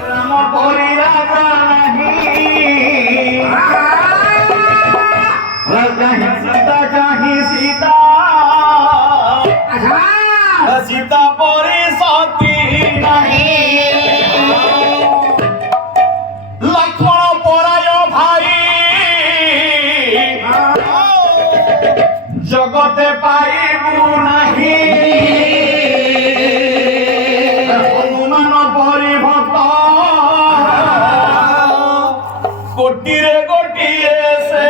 राम परी राजा नहीं सीता चाही सीता सीता परी सती नहीं लक्ष्मण पराय भाई जगते पाइबू नहीं हनुमान परी भक्त कोटिरे गोटिए से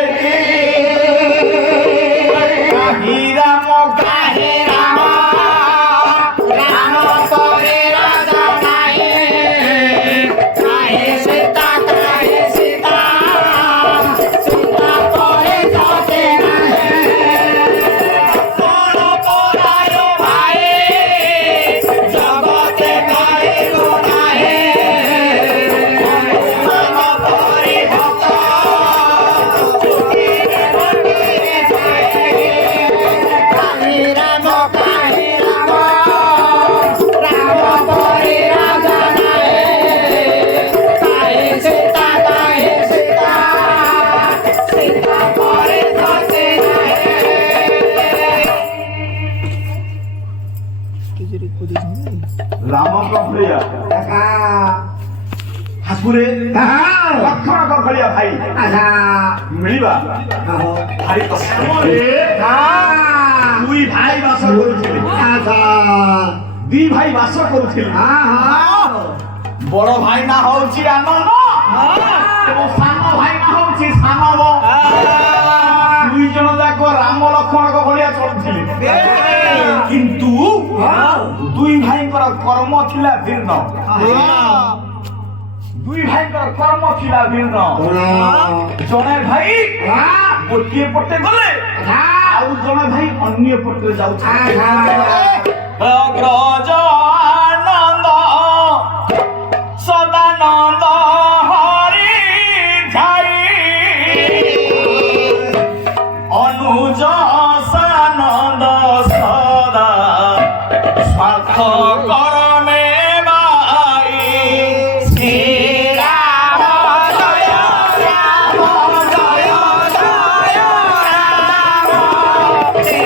राम गाहे राम राम परे राजा नाही काहे सीता सीता परे जाते नहीं कौन पराय भाई जगते पाइबू नाही हनुमान परी भक्त कोटिरे गोटिए से राम काहे राम राम परी राजा नाही काहे सीता सीता परी जाते राम कफलिया हासुरे लक्ष्मण कफलिया भाई मिलिबा भाई कष्ट दुई भाई बास करुथिले दी भाई बास करुथिले बड़ भाई ना होउची आनंद এবং সান ভাই না होउची সানব দুই জন যাক রাম লক্ষ্মণ কফলিয়া চলুছিলে কিন্তু দুই ভাইଙ୍କର কর্ম ଥିଲା ভিন্ন দুই ভাইଙ୍କର কর্ম ଥିଲା ভিন্ন জনে ভাই ଗୋଟିଏ ପଟେ ଗଲେ ଆଉ ଜଣେ ଭାଇ ଅନ୍ୟ ପଟେ ଯାଉଛନ୍ତି ଅଗ୍ରଜ ଆନନ୍ଦ ସଦାନନ୍ଦ ହରି ଧାଇ ଅନୁଜ ସାନନ୍ଦ ସଦା ସ୍ୱାର୍ଥ କରମେ ବାଇ ଶ୍ରୀ ରାମ ଜୟ ରାମ ଜୟ ଜୟ ରାମ ଶ୍ରୀ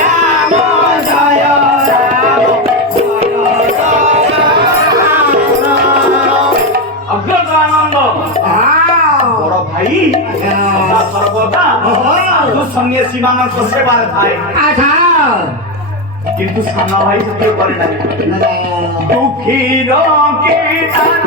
ରାମ ଜୟ ରାମ ଜୟ ଜୟ ରାମ ଅଗ୍ରଜାନନ୍ଦ ବଡ଼ ଭାଇ ସଦା ସର୍ବଦା ସାଧୁ ସନ୍ନ୍ୟାସୀ ମାନଙ୍କ ସେବାରେ ଥାଏ কিন্তু সান ভাই সেটি করে না দুঃখীর কীর্তন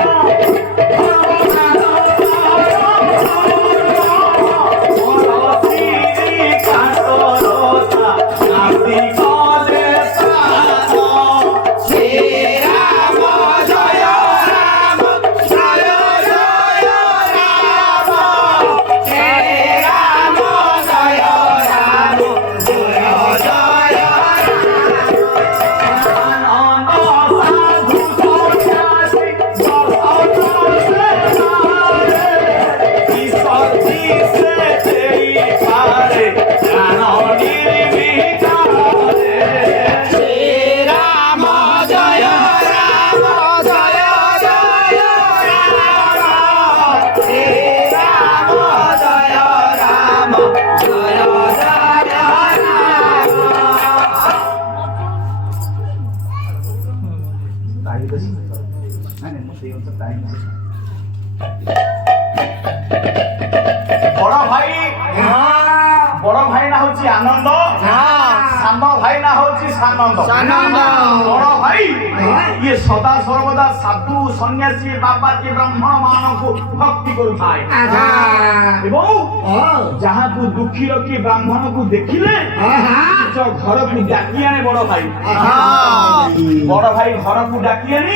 বড় ভাই না হচ্ছে আনন্দ সান ভাই না হচ্ছে সানন্দ বড় ভাই ইয়ে সদা সর্বদা সাধু সন্ন্যাসী বাবাজি ব্রাহ্মণ ମାନଙ୍କୁ ভক্তি କରୁଥାଏ এবং ଯାହାକୁ ଦୁଃଖୀ ରଖି ବ୍ରାହ୍ମଣକୁ ଦେଖିଲେ ନିଜ ଘରକୁ ଡାକି ଆଣେ ବଡ ଭାଇ ଘରକୁ ଡାକି ଆଣି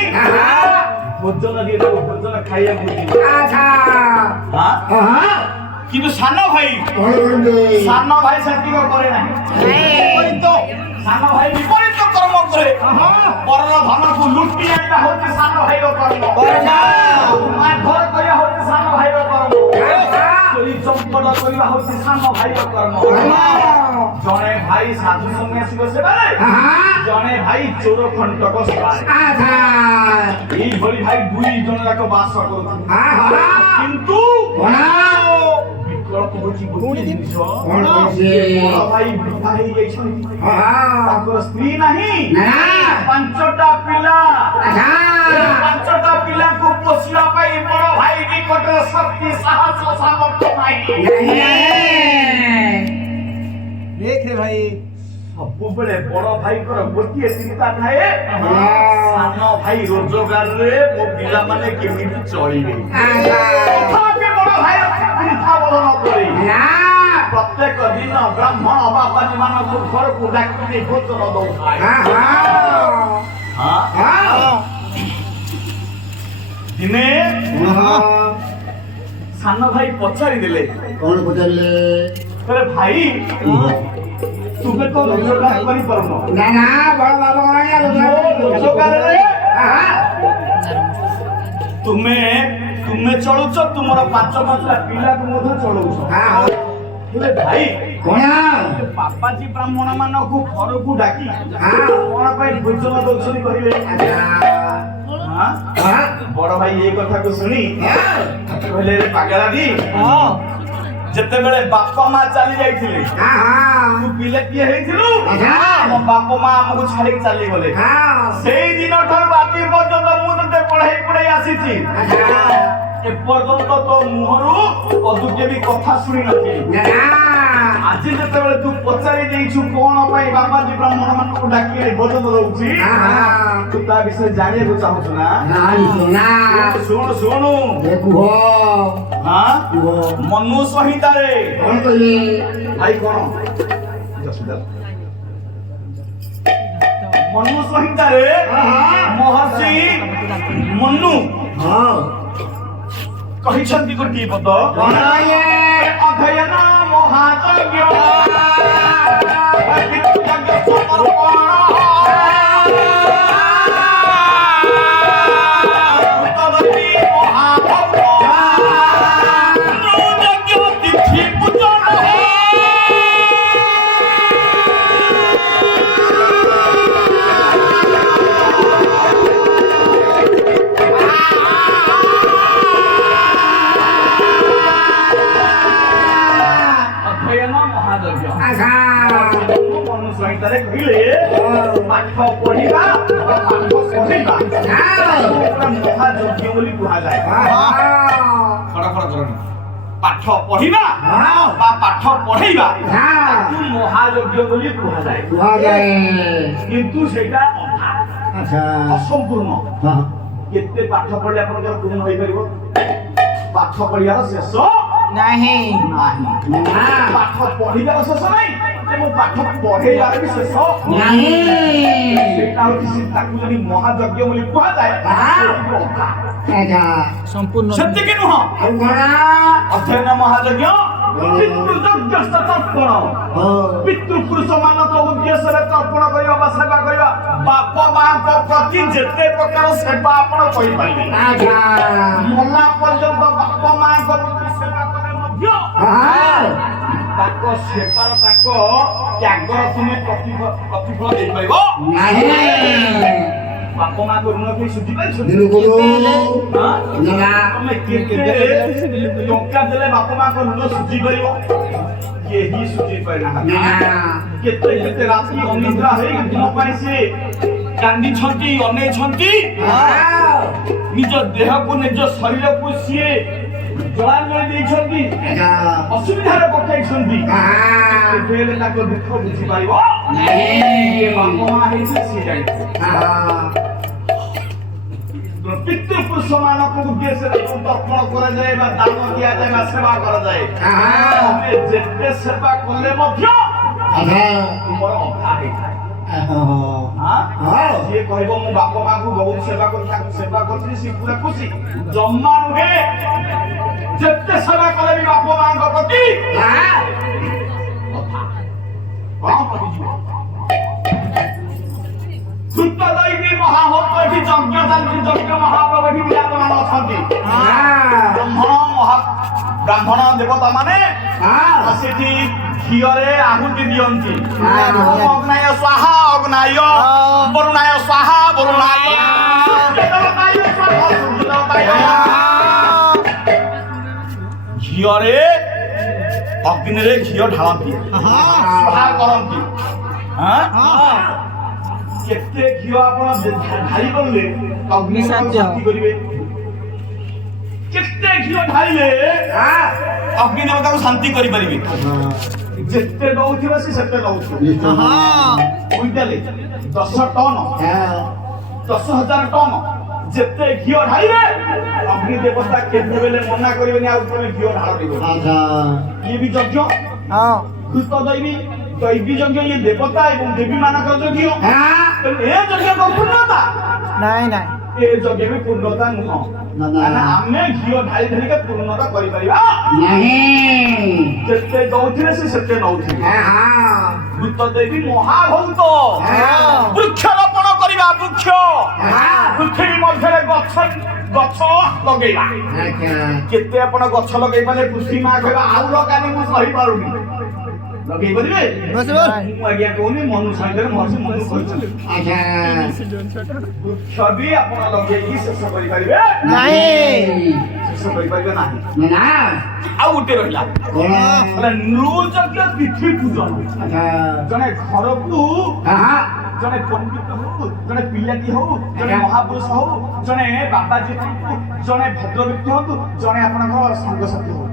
ভোজন দিয়ে দেবো ভোজন খাইয়া কিন্তু সান ভাই সেটিকে করে না সান ভাই বিপরীত কর্ম করে পরর ধনকু লুটি আনিবা হচ্ছে সান ভাইর কর্ম ঘর করিয়া হচ্ছে সান ভাইর কর্ম চম্পট করিবা হচ্ছে সান ভাইর কর্ম ଜଣେ ଭାଇ ସାଧୁ ସନ୍ନ୍ୟାସୀଙ୍କ ସେବାରେ ଜଣେ ଭାଇ ଚୋର ଖଣ୍ଡକ ସେବାରେ ଏଇଭଳି ଭାଇ ଦୁଇ ଜଣ ଯାକ ବାସ କରୁଛନ୍ତି କିନ୍ତୁ ବିକଳ୍ପ ହଉଛି ଗୋଟିଏ ଜିନିଷ ବଡ ଭାଇ ବୃଦ୍ଧା ହେଇଯାଇଛନ୍ତି ତାଙ୍କର ସ୍ତ୍ରୀ ନାହିଁ ପାଞ୍ଚଟା ପିଲା ପାଞ୍ଚଟା ପିଲାଙ୍କୁ ପୋଷିବା ପାଇଁ ବଡ ଭାଇ ନିକଟରେ ଶକ୍ତି ସାହସ ସାମର୍ଥ୍ୟ ନାହିଁ ଦେଖେ ଭାଇ ସବୁବେଳେ ବଡ ଭାଇଙ୍କର ଗୋଟିଏ ଚିନ୍ତା ଥାଏ ସାନ ଭାଇ ରୋଜଗାରରେ ମୋ ପିଲାମାନେ କେମିତି ଚଳିବେ ତଥାପି ବଡ ଭାଇ ବୃନ୍ଦାବନ କରି ପ୍ରତ୍ୟେକ ଦିନ ବ୍ରାହ୍ମଣ ବାପାଜୀ ମାନଙ୍କୁ ଘରକୁ ଡାକି ଭୋଜନ ଦଉଥାଏ ଦିନେ ସାନ ଭାଇ ପଚାରିଦେଲେ କଣ ପଚାରିଲେ ଭାଇ ତୁମେ ତ ରୋଜଗାର କରିପାରୁନ ନା ନା ବଡ ବାବା ରୋଜଗାରରେ ତୁମେ ତୁମେ ଚଳୁଛ ତୁମର ପାଞ୍ଚ ପାଞ୍ଚଟା ପିଲାକୁ ମଧ୍ୟ ଚଳଉଛ ହେଲେ ଭାଇ କଣ ବାପାଜୀ ବ୍ରାହ୍ମଣ ମାନଙ୍କୁ ଘରକୁ ଡାକି କଣ ପାଇଁ ଭୋଜନ ଦଉଛନ୍ତି କରିବେ ବଡ ଭାଇ ଏଇ କଥାକୁ ଶୁଣି କହିଲେ ପାଗଳାଦି ଯେତେବେଳେ ବାପା ମା ଚାଲି ଯାଇଥିଲେ ତୁ ପିଲାଟିଏ ହେଇଥିଲୁ ମୋ ବାପା ମା ଆମକୁ ଛାଡିକି ଚାଲିଗଲେ ସେଇ ଦିନ ଠାରୁ ଆଜି ପର୍ଯ୍ୟନ୍ତ ମୁଁ ତତେ ପଢେଇ ଆସିଛି ଏପର୍ଯ୍ୟନ୍ତ ତୋ ମୁହଁରୁ ଅଦୁକେ ବି କଥା ଶୁଣି ନଥିଲି ଆଜି ଯେତେବେଳେ ତୁ ପଚାରି ଦେଇଛୁ କଣ ପାଇଁ ବାବାଜୀ ବ୍ରାହ୍ମଣ ମାନଙ୍କୁ ଡାକି ଭୋଜନ ଦଉଛି ତୁ ତା ବିଷୟରେ ଜାଣିବାକୁ ଚାହୁଁଛୁ ନା ଶୁଣୁ ଶୁଣୁ ମନୁ ସଂହିତାରେ ଭାଇ କଣ ମନୁ ସଂହିତାରେ ମହର୍ଷି ମନୁ କହିଛନ୍ତି ଗୋଟିଏ ପଦ ଅଧ୍ୟୟନ ମହାଯଜ୍ଞ ପାଠ ପଢିବା ପାଠ ପଢିବା ମହାଯଜ୍ଞ ବୋଲି କୁହାଯାଏ ପାଠ ପଢିବା ବା ପାଠ ପଢେଇବା ମହାଯଜ୍ଞ ବୋଲି କୁହାଯାଏ କିନ୍ତୁ ସେଇଟା ଅସମ୍ପୂର୍ଣ୍ଣ କେତେ ପାଠ ପଢିଲେ ଆପଣଙ୍କର ପୂର୍ଣ୍ଣ ହୋଇପାରିବ ପାଠ ପଢିବାର ଶେଷ ନାହିଁ ପାଠ ପଢିବାର ଶେଷ ନାହିଁ ମୁଁ ପାଠ ପଢେଇବାର ବି ଶେଷ ସେଇଟା ହଉଛି ତାକୁ ଯଦି ମହାଯଜ୍ଞ ବୋଲି କୁହାଯାଏ ସମ୍ପୂର୍ଣ୍ଣ ସେତିକି ନୁହଁ ଅଧ୍ୟୟନ ମହାଯଜ୍ଞ ପିତୃପୁରୁଷ ମାନଙ୍କ ଉଦ୍ଦେଶ୍ୟରେ ତର୍ପଣ କରିବା ବା ସେବା କରିବା ବାପା ମାଙ୍କ ପ୍ରତି ଯେତେ ପ୍ରକାର ସେବା ଆପଣ କରିପାରିବେ ମଲା ପର୍ଯ୍ୟନ୍ତ ବାପା ମାଙ୍କ ପ୍ରତି ସେବା କଲେ ମଧ୍ୟ ତାଙ୍କ ସେବାର ତାଙ୍କ ତ୍ୟାଗର ତୁମେ ପ୍ରତିଫଳ ଦେଇପାରିବ ବାପା ମା ଋଣ କେହି ସୁଝି ପାରିଛନ୍ତି ତମେ କେତେ ଟଙ୍କା ଦେଲେ ବାପା ମାଙ୍କ ଋଣ ସୁଝି ପାରିବ କେହି ସୁଝି ପାରିନାହାନ୍ତି କେତେ କେତେ ରାତି ଅନିଦ୍ରା ହେଇ ଦିନ ପାଇଁ ସେ କାନ୍ଦିଛନ୍ତି ଅନେଇଛନ୍ତି ନିଜ ଦେହକୁ ନିଜ ଶରୀରକୁ ସିଏ ଜଳାଞ୍ଜଳି ଦେଇଛନ୍ତି ଅସୁବିଧାରେ ପକାଇଛନ୍ତି ହେଲେ ତାଙ୍କ ଦୁଃଖ ବୁଝିପାରିବ ବାପା ମା ହେଇଛି ସିଏ ଜାଣିଥିବ ପିତୃପୁରୁଷ ମାନଙ୍କୁ ଉଦ୍ଦେଶ୍ୟରେ ତର୍ପଣ କରାଯାଏ ବା ଦାନ ଦିଆଯାଏ ବା ସେବା କରାଯାଏ ତମେ ଯେତେ ସେବା କଲେ ମଧ୍ୟ ତୁମର ଅଧା ହେଇଥାଏ ଯିଏ କହିବ ମୁଁ ବାପା ମାଙ୍କୁ ବହୁତ ସେବା କରି ତାଙ୍କୁ ସେବା କରିଥିଲି ସେ ପୁରା ଖୁସି ଜମା ନୁହେଁ ଯେତେ ସେବା କଲେ ବି ବାପା ମାଙ୍କ ପ୍ରତି କଣ କହିଯିବ ଦୈବୀ ମହାହୋତ ଏଠି ଯଜ୍ଞ ଚାଲିଛି ଯଜ୍ଞ ମହାପ୍ରଭୁ ଏଠି ବିରାଜମାନ ଅଛନ୍ତି ବ୍ରାହ୍ମଣ ଦେବତା ମାନେ ସେଠି ଘିଅରେ ଆହୁତି ଦିଅନ୍ତି ଅଗ୍ନାୟ ସ୍ୱାହା ଅଗ୍ନାୟ ବରୁଣାୟ ସ୍ୱାହା ବରୁଣାୟ ଘିଅରେ ଅଗ୍ନିରେ ଘିଅ ଢାଳନ୍ତି ସ୍ୱାହା କରନ୍ତି କେତେ ଘିଅ ଆପଣ ଢାଳି ଗଲେ ଅଗ୍ନି ଶାନ୍ତି କରିବେ କେତେ ଘିଅ ଢାଳିଲେ ଅଗ୍ନି ଦେବତାକୁ ଶାନ୍ତି କରିପାରିବେ ଯେତେ ଦଉଥିବ ସେ ସେତେ ଦଉଥିବ ବୁଝିଲେ 10 ଟନ 10,000 ଟନ ଯେତେ ଘିଅ ଢାଳିବେ ଅଗ୍ନି ଦେବତା କେତେବେଳେ ମନା କରିବେନି ଆଉ ତମେ ଘିଅ ଢାଳିବ ଇଏ ବି ଯଜ୍ଞ କୃତ ଦୈବୀ ଯଜ୍ଞ ଇଏ ଦେବତା ଏବଂ ଦେବୀ ମାନଙ୍କର ଯଜ୍ଞ ଏ ଯଜ୍ଞ ପୂର୍ଣ୍ଣତା ନାଇଁ ଏ ଯଜ୍ଞ ବି ପୂର୍ଣ୍ଣତା ନୁହଁ ଆମେ ଘିଅ ଢାଳି ଢାଳିକା ପୂର୍ଣ୍ଣତା କରିପାରିବା ଯେତେ ଦଉଥିଲେ ସେ ସେତେ ନଉଥିଲେ କୃତ ଦେବୀ ମହାଭୂତ ବୃକ୍ଷରୋପଣ କରିବା ବୃକ୍ଷ ପୃଥିବୀ ମଧ୍ୟରେ ଗଛ ଲଗେଇବା କେତେ ଆପଣ ଗଛ ଲଗେଇ ପାରିଲେ ପୃଥିବୀ ମା କହିବା ଆଉ ଲଗାନି ମୁଁ ସହିପାରୁନି ଲଗେଇ ପାରିବେ ମୁଁ ଆଜ୍ଞା କହୁନି ମନୁ ସାଙ୍ଗରେ ମହର୍ଷି ମନୁ କହିଛନ୍ତି ବୃକ୍ଷ ବି ଆପଣ ଲଗେଇକି ଶେଷ କରିପାରିବେ ଶେଷ କରିପାରିବେ ନାହିଁ ଆଉ ଗୋଟେ ରହିଲା ନୃଯଜ୍ଞ ତିଥି ପୂଜନ ଜଣେ ଘରକୁ ଜଣେ ପଣ୍ଡିତ ହଉ ଜଣେ ପିଲାଟି ହଉ ଜଣେ ମହାପୁରୁଷ ହଉ ଜଣେ ବାବାଜୀ ହଉ ଜଣେ ଭଦ୍ର ବ୍ୟକ୍ତି ହୁଅନ୍ତୁ ଜଣେ ଆପଣଙ୍କ ସାଙ୍ଗସାଥି ହଉ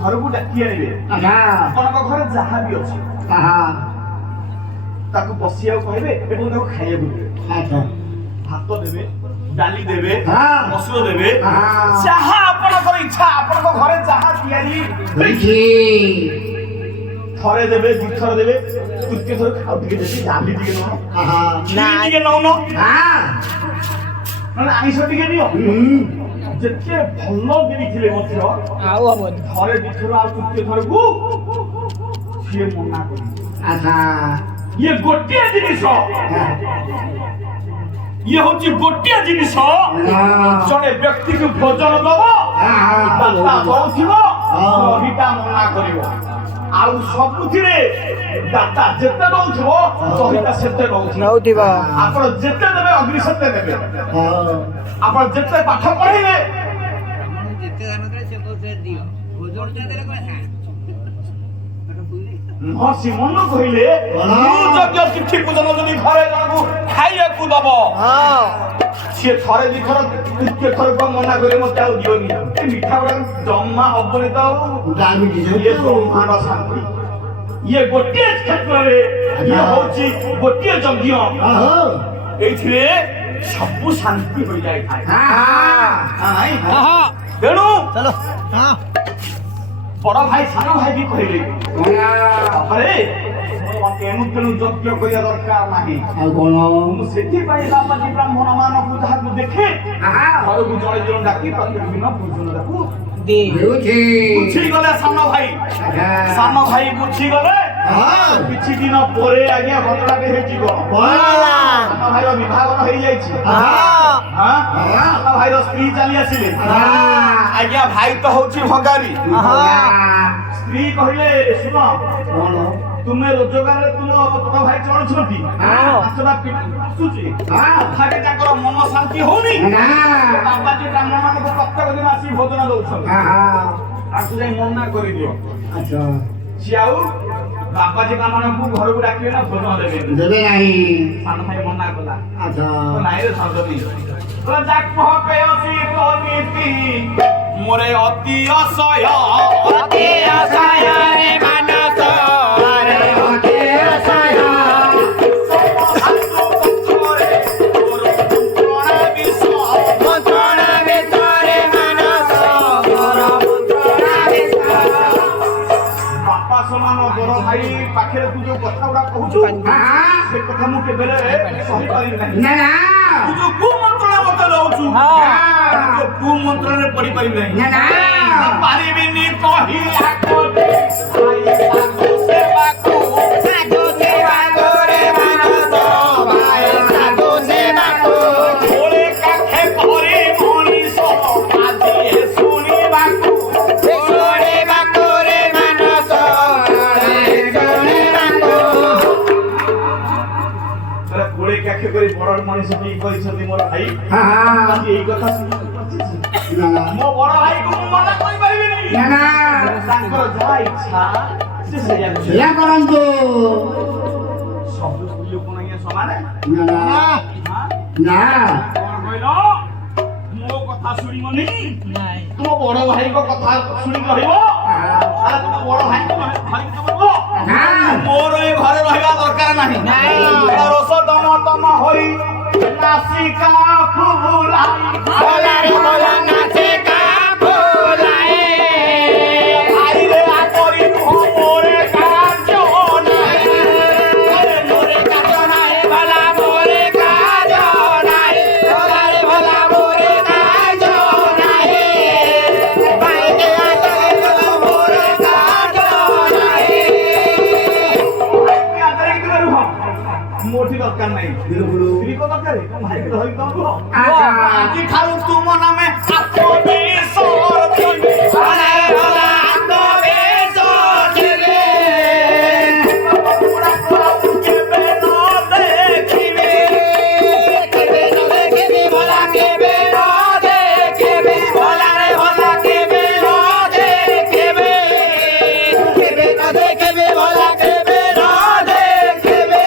ଘରକୁ ଡାକି ଆଣିବେ ଆପଣଙ୍କ ଘରେ ଯାହା ବି ଅଛି ତାକୁ ବସିବାକୁ କହିବେ ଏବଂ ତାକୁ ଖାଇବାକୁ ଦେବେ ଭାତ ଦେବେ ଡାଲି ଦେବେ ମସୁର ଦେବେ ଯାହା ଆପଣଙ୍କର ଇଚ୍ଛା ଆପଣଙ୍କ ଘରେ ଯାହା ତିଆରି ଥରେ ଦେବେ ଦିଥର ଦେବେ ତୃତୀୟ ଥର ଆଉ ଟିକେ ଦେବି ଡାଲି ଟିକେ ନଉନ ଟିକେ ନଉନ ନହେଲେ ଆଇଁଷ ଟିକେ ନିଅ ଯେତେ ଭଲ ଦେଇଥିଲେ ମଧ୍ୟ ଆଉ ହବନି ଥରେ ଦିଥର ଆଉ ତୃତୀୟ ଥରକୁ ସିଏ ମନା କରିବେ ଇଏ ଗୋଟିଏ ଜିନିଷ ଇଏ ହଉଛି ଗୋଟିଏ ଜିନିଷ ଜଣେ ବ୍ୟକ୍ତିକୁ ଭୋଜନ ଦବ ଦଉଥିବ ରହିଟା ମନା କରିବ ଆଉ ସବୁଥିରେ ଦାତା ଯେତେ ଦଉଥିବ ସହିତା ସେତେ ନଉଥିବ ଆପଣ ଯେତେ ଦେବେ ଅଗ୍ନି ସେତେ ଦେବେ ଆପଣ ଯେତେ ପାଠ ପଢେଇବେ ମହର୍ଷି ମନୁ କହିଲେ ଯଜ୍ଞ ତିଥି ପୂଜନ ଯଦି ଘରେ ଜଣକୁ ଖାଇବାକୁ ଦବ ସିଏ ଥରେ ଦିଥର ତୃତୀୟ ଥରକୁ ମନା କରି ମତେ ଆଉ ଦିଅନି ଏ ମିଠା ଗୁଡାକ ଜମା ହବନି ତ ଆଉ ଇଏ ବ୍ରହ୍ମାଣ୍ଡ ଶାନ୍ତି ଇଏ ଗୋଟିଏ କ୍ଷେତ୍ରରେ ଇଏ ହଉଛି ଗୋଟିଏ ଯଜ୍ଞ ଏଇଥିରେ ସବୁ ଶାନ୍ତି ହୋଇଯାଇଥାଏ ତେଣୁ ବଡ ଭାଇ ସାନ ଭାଇ ବି କହିଲେ ତେଣୁ ଯଜ୍ଞ କରିବା ଦରକାର ନାହିଁ ମୁଁ ସେଥିପାଇଁ ବାବାଜୀ ବ୍ରାହ୍ମଣ ମାନଙ୍କୁ ଯାହାକୁ ଦେଖେ ଘରକୁ ଜଣେ ଜଣ ଡାକି ପ୍ରତ୍ୟେକ ଦିନ ପୂଜନ ତାକୁ ବୁଝିଗଲେ ସାନ ଭାଇ ବୁଝିଗଲେ କିଛି ଦିନ ପରେ ଆଜ୍ଞା ଘଟଣାଟି ହେଇଯିବ ସାନ ଭାଇର ବିଭାଘର ହେଇଯାଇଛି ସାନ ଭାଇର ସ୍ତ୍ରୀ ଚାଲି ଆସିଲେ ଆଜ୍ଞା ଭାଇ ତ ହଉଛି ଭଗାରୀ ସ୍ତ୍ରୀ କହିଲେ ଶୁଣ ତୁମେ ରୋଜଗାରରେ ତୁମ ବଡ ଭାଇ ଚଳୁଛନ୍ତି ଆସୁଛି ତଥାପି ତାଙ୍କର ମନ ଶାନ୍ତି ହଉନି ବାବାଜୀ ବ୍ରାହ୍ମଣ ମାନଙ୍କୁ ପ୍ରତ୍ୟେକ ଦିନ ଆସି ଭୋଜନ ଦଉଛନ୍ତି ତାକୁ ଯାଇ ମନା କରିଦିଅ ସିଏ ଆଉ ବାବାଜୀ ବ୍ରାହ୍ମଣଙ୍କୁ ଘରକୁ ଡାକିବେ ନା ଭୋଜନ ଦେବେ ନାହିଁ ସାନ ଭାଇ ମନା କଲା ନାଇଁ ରେ ସର୍ବତି ମୋରେ ଅତି ଅସହ୍ୟ ପାଖରେ ତୁ ଯୋଉ କଥା ଗୁଡା କହୁଛୁ ସେ କଥା ମୁଁ କେବେ ସହିପାରିବି ନାହିଁ ତୁ ଯୋଉ କୁମନ୍ତ୍ରଣ ମତେ ଦଉଛୁ କୁମନ୍ତ୍ରରେ ପଡିପାରିବି ନାହିଁ ପାରିବିନି କହି କରି ବଡ଼ ମଣିଷ ବି କରିଛନ୍ତି ମୋର ଭାଇ ଏଇ କଥା ମୋ ବଡ଼ ଭାଇକୁ ମୁଁ ମନା କରିପାରିବିନି ତାଙ୍କର ଯାହା ଇଚ୍ଛା ସେ ସେଇଆ କରନ୍ତୁ ସବୁ ଲୋକ ନାଇଁ ସମାନେ ନା କଣ କହିଲ ମୋ କଥା ଶୁଣିବନି ତୁମ ବଡ଼ ଭାଇଙ୍କ କଥା ଶୁଣି କହିବ ତାହେଲେ ତୁମ ବଡ଼ ଭାଇଙ୍କୁ କହିବ ମୋର ଏ ଘରେ ରହିବା ଦରକାର ନାହିଁ ରୋଷ ତମ ତମ ହୋଇ ନାସିକା ଫୁଲାଇ ଭଲାରେ ଭଲା ନାସିକା ଫୁଲାଇ ଆଇରେ ଆପରି ମୋରେ କାର୍ଯ୍ୟ ନାହିଁ ମୋରେ କାଜ ନାହିଁ ଭଲା ମୋରେ କାଜ ନାହିଁ ଭଲାରେ ଭଲା ମୋରେ କାଜ ନାହିଁ ପାଇକେ ଆଦରେ ମୋରେ କାଜ ନାହିଁ ମୋଠି ଦରକାର ନାହିଁ ସ୍ତ୍ରୀ କ ଦରକାର ତମ ଭାଇକି ଧରି ଦବ ଆଜି ଠାରୁ ତୁମ ନାମେ ଭଲାରେ ଭଲା ଆତ୍ମବେଶ ଥିଲେ କେବେ ନ ଦେଖିବି କେବେ ନ ଦେଖିବି ଭଲା କେବେ ନ ଦେଖିବି ଭଲାରେ ଭଲା କେବେ ନ ଦେଖିବି କେବେ ନ ଦେଖିବି ଭଲା କେବେ ନ ଦେଖିବି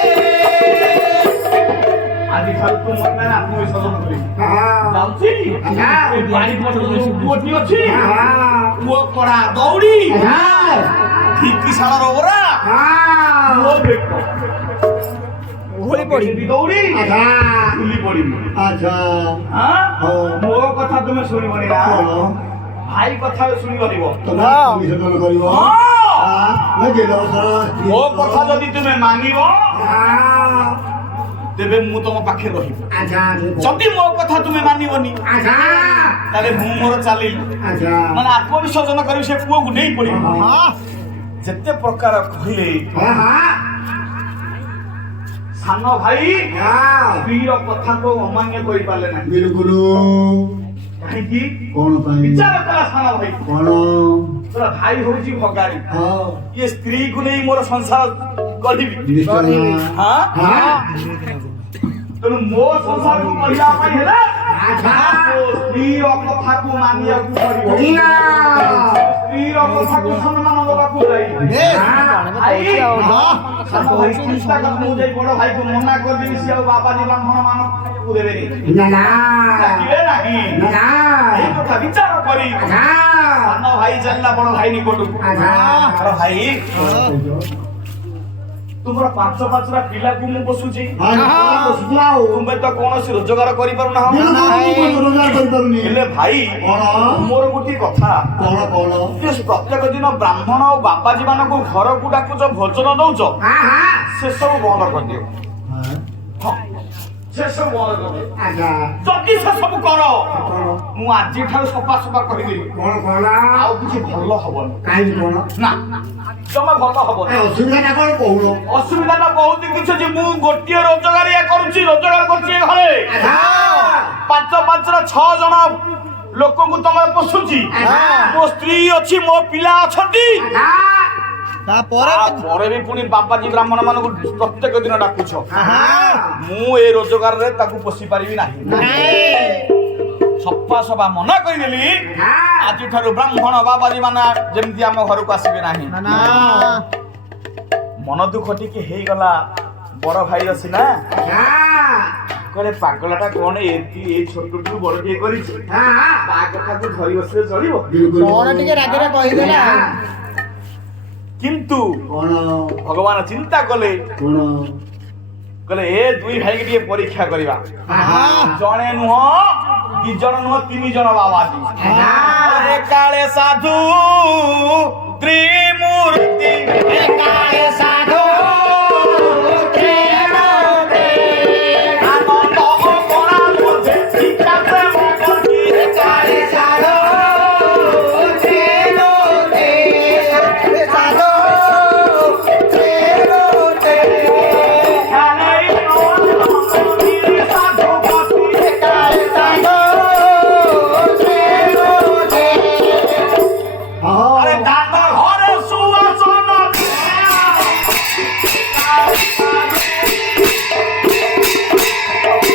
ଆଜି ଠାରୁ ତୁ ମୋ ନାମେ ଆତ୍ମବିସର୍ଜନ କରିବି ଯାଉଛି ବାଡ଼ି ପୁଅଟି ଅଛି ପୁଅ କଡ଼ା ଦୌଡ଼ି ଶାଳର ଓରା ମୋ ବେକ ଓହଳି ପଡିବି ଦୌଡ଼ି ବୁଲି ପଡ଼ିବି ମୋ କଥା ତୁମେ ଶୁଣିବନି ନା ଭାଇ କଥା ଶୁଣି କରିବ ମୋ କଥା ଯଦି ତୁମେ ମାନିବ ତେବେ ମୁଁ ତମ ପାଖରେ ରହିବି ଯଦି ମୋ କଥା ତୁମେ ମାନିବନି ତାହେଲେ ମୁଁ ମୋର ଚାଲିଲି ମାନେ ଆତ୍ମବିସର୍ଜନ କରିବି ସେ ପୁଅକୁ ନେଇ ପଡିବ ଯେତେ ପ୍ରକାର କହିଲେ ସାନ ଭାଇ ସ୍ତ୍ରୀର କଥାକୁ ଅମାନ୍ୟ କରିପାରିଲେ ନାହିଁ କାହିଁକି ବିଚାର କଲା ସାନ ଭାଇ ତୋର ଭାଇ ହଉଛି ଭଗାରୀ ଇଏ ସ୍ତ୍ରୀକୁ ନେଇ ମୋର ସଂସାର କରିବି ତେଣୁ ମୋ ସଂସାରକୁ କରିବା ପାଇଁ ହେଲେ ସ୍ତ୍ରୀର କଥାକୁ ମାନିବାକୁ ପଡିବ ସ୍ତ୍ରୀର କଥାକୁ ସମ୍ମାନ ଦେବାକୁ ମୁଁ ଯାଇ ବଡ ଭାଇକୁ ମନା କରିଦେବି ସିଏ ଆଉ ବାବାଜୀ ବ୍ରାହ୍ମଣ ମାନଙ୍କୁ ଦେବେନି ଏଇ କଥା ବିଚାର କରି ସାନ ଭାଇ ଚାଲିଲା ବଡ ଭାଇ ନିକଟକୁ ଭାଇ ତୁମର 5-5ଟା ପିଲାକୁ ମୁଁ ପୋଷୁଛି ତୁମେ ତ କୌଣସି ରୋଜଗାର କରିପାରୁନାହ ହେଲେ ଭାଇ ମୋର ଗୋଟିଏ କଥା ପ୍ରତ୍ୟେକ ଦିନ ବ୍ରାହ୍ମଣ ଆଉ ବାବାଜୀ ମାନଙ୍କୁ ଘରକୁ ଡାକୁଛ ଭୋଜନ ଦଉଛ ସେ ସବୁ ବନ୍ଦ କରିଦିଅ ସେ ସବୁ ବନ୍ଦ କରିଦିଅ ଯଦି ସେ ସବୁ କର ମୁଁ ଆଜିଠାରୁ ସଫା କରିଦେବି ଆଉ କିଛି ଭଲ ହବନି ନା ଜମା ଭଲ ହବନି ଅସୁବିଧା ବହୁତ କିଛି ଅଛି ମୁଁ ଗୋଟିଏ ରୋଜଗାରିଆ କରୁଛି ରୋଜଗାର କରୁଛି ଘରେ 5-5ର 6 ଜଣ ଲୋକଙ୍କୁ ତମେ ପୋଷୁଛି ମୋ ସ୍ତ୍ରୀ ଅଛି ମୋ ପିଲା ଅଛନ୍ତି ତାପରେ ବି ପୁଣି ବାବାଜୀ ବ୍ରାହ୍ମଣ ମାନଙ୍କୁ ପ୍ରତ୍ୟେକ ଦିନ ଡାକୁଛ ମୁଁ ଏ ରୋଜଗାରରେ ତାକୁ ପୋଷି ପାରିବି ନାହିଁ ସଫା ମନା କରିଦେଲି ଆଜିଠାରୁ ବ୍ରାହ୍ମଣ ବାବାଜୀ ମାନେ ଯେମିତି ଆମ ଘରକୁ ଆସିବେ ନାହିଁ ମନ ଦୁଃଖ ଟିକେ ହେଇଗଲା ବଡ ଭାଇର ସିନା କହିଲେ ପାଗଳଟା କଣ ଏଇ ଛୋଟଠୁ ବଡ ଟିକେ କରିଛି ତା କଥାକୁ ଧରି ବସିଲେ ଚଳିବ କଣ ଟିକେ ରାଗରେ କହିଦେଲା କିନ୍ତୁ ଭଗବାନ ଚିନ୍ତା କଲେ କହିଲେ ଏ ଦୁଇ ଭାଇକି ଟିକେ ପରୀକ୍ଷା କରିବା ଜଣେ ନୁହଁ 2 ଜଣ ନୁହଁ 3 ଜଣ ବାବାଜୀ କାଳେ ସାଧୁ ତ୍ରିମୂର୍ତ୍ତି କାଳେ